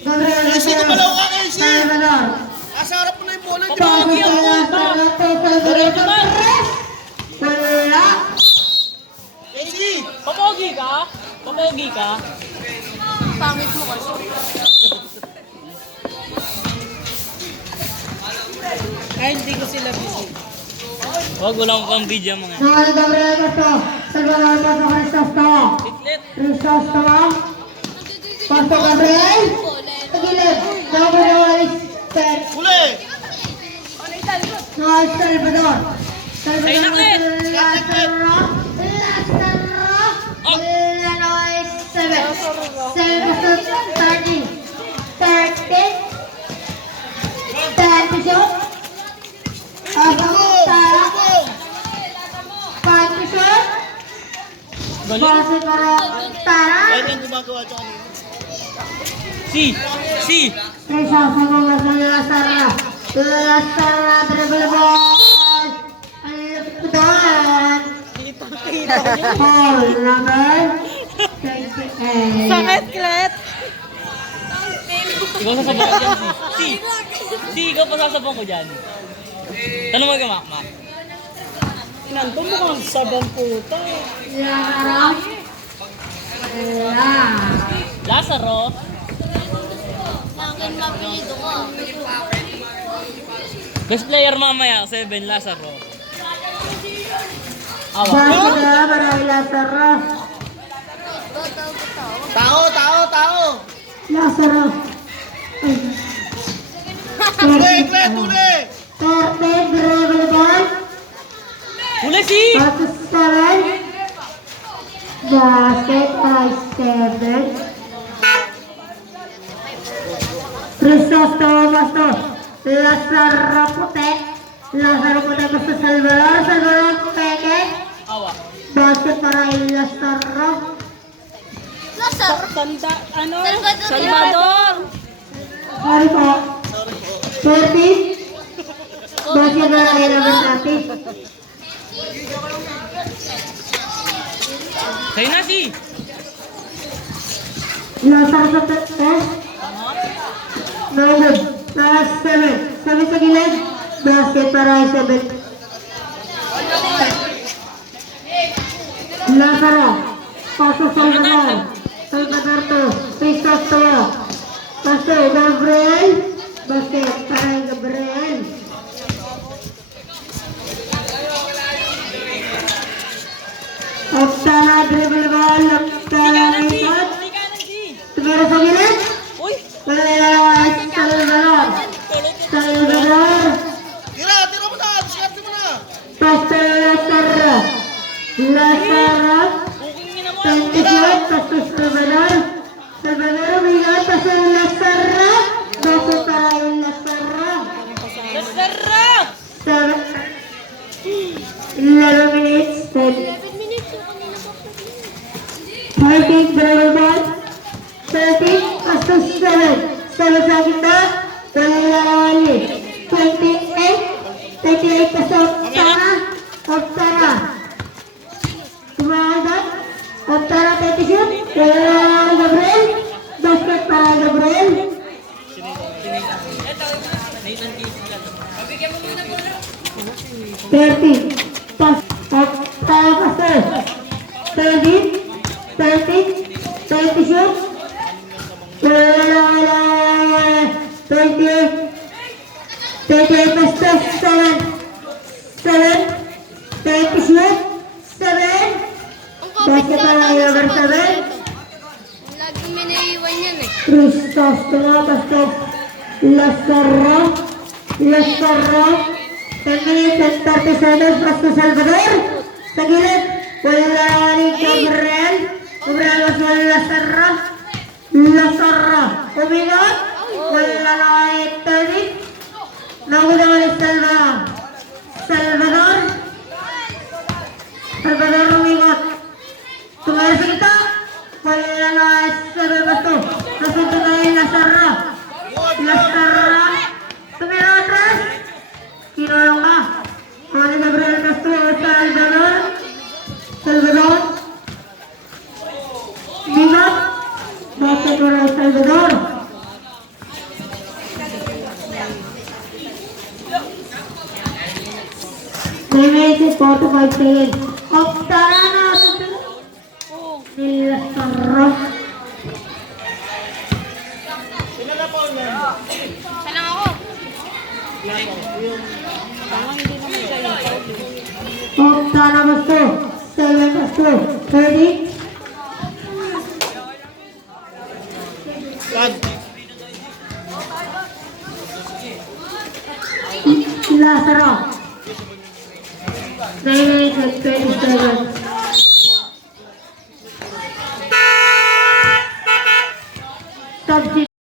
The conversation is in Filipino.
Gabriel Casey, gumalaw ka, Casey! Salvador. Asa harap mo na yung bola, di ba? Pasok sa Salvador. Wala. Casey! Papogi ka? Papogi ka? Pangit mo kasi. Kahit hindi ko sila busy. Huwag, wala akong pang video mga. Nangani Gabriel Castro. Salvador pasok Crisostomo. Tiklit. Crisostomo. Pasok Gabriel. Sa gilid. Gabriel. Huli! Noel Salvador. Ay, naklit! Lazaro. Illinois 7. 30. 10 to shoot. Tara. 5 to shoot. Base para Tara. Kahit yung gumagawa siya kanina. Si! Reza sama Marcel Lazaro. Lazaro dribble ball. Pedan. Ball number 28. Sakit, Klet! Ikaw sasabong ko dyan, Si! Si, ikaw pa sasabong ko dyan. Tanong mo ka, Makmak. Nandun mo kang sabang puta. Lazaro. Lazaro. Akin mapilido ko. Best player mamaya, 7, Lazaro. Awa. Base para Lazaro. Tao! Lazaro. Huli, Clet, huli! 30 dribble ball. Huli si! Passes 7. Basket by 7. Crisostomo pasto. Lazaro Puti. Lazaro Puti pasto Salvador. Salvador peke. Awa. Basket para Lazaro. Tanda, ano? Salvador! Sorry po. 30. Basket para Labasati. Sa'yo na si! Lazaro sa test. No good. Last 7. 7 sa gilid. Basket para 7. Lazaro. Paso Salvador. Salvador to. Crisostomo. Paso Gabriel. Basket para Gabriel. Oktana dribble ball. Oktana ikot. Tumira sa gilid. Uy! Salvador. Salvador. Tira mo na! Diskarte mo na! Pasto Lazaro. Lazaro. Booking niya naman! 28. Pasto Salvador. Salvador umigot. Pasto Lazaro. Pasto para Lazaro. Lazaro! 11 minutes. 11 minutes yung kanina pa. 30 dribble ball. 30. Pasto 7. 7 sa gitna. Wala 28. 38 pasto Oktana. Oktana. Tumagat. Oktana 30 shoot. Wala Gabriel. Basket para Gabriel. Nathan Casey ka. 30. Pas. Oktana pasto. 30. 30 shoot. Wala 28. 38 pasto 7. 30 shoot. 7. Basket para number 7. Lagi may naiiwan yan eh. Crisostomo pasto. Lazaro. 10 minutes and 30 seconds. Pasto Salvador. Sa gilid. Wala ni Gabriel. Gabriel pasto Lazaro. Lazaro. Umingot. Wala na ni 30. Nakuha ni Salvador. Salvador umingot. Tumaya sa kita. Wala na sabi ba ito? Nasunod na yung Lazaro. Tumira atras. Kinulong ka. Mga Gabriel Castro. Salvador. Mingot. Basket para Salvador. 3 minutes and 45 seconds. Of Tarana. Lasarra. Sino na po niyan? Siya lang ako. Of Tarana Basto. 7 Basto. 30. Lag. Lasarra. 9 minutes and 20 seconds.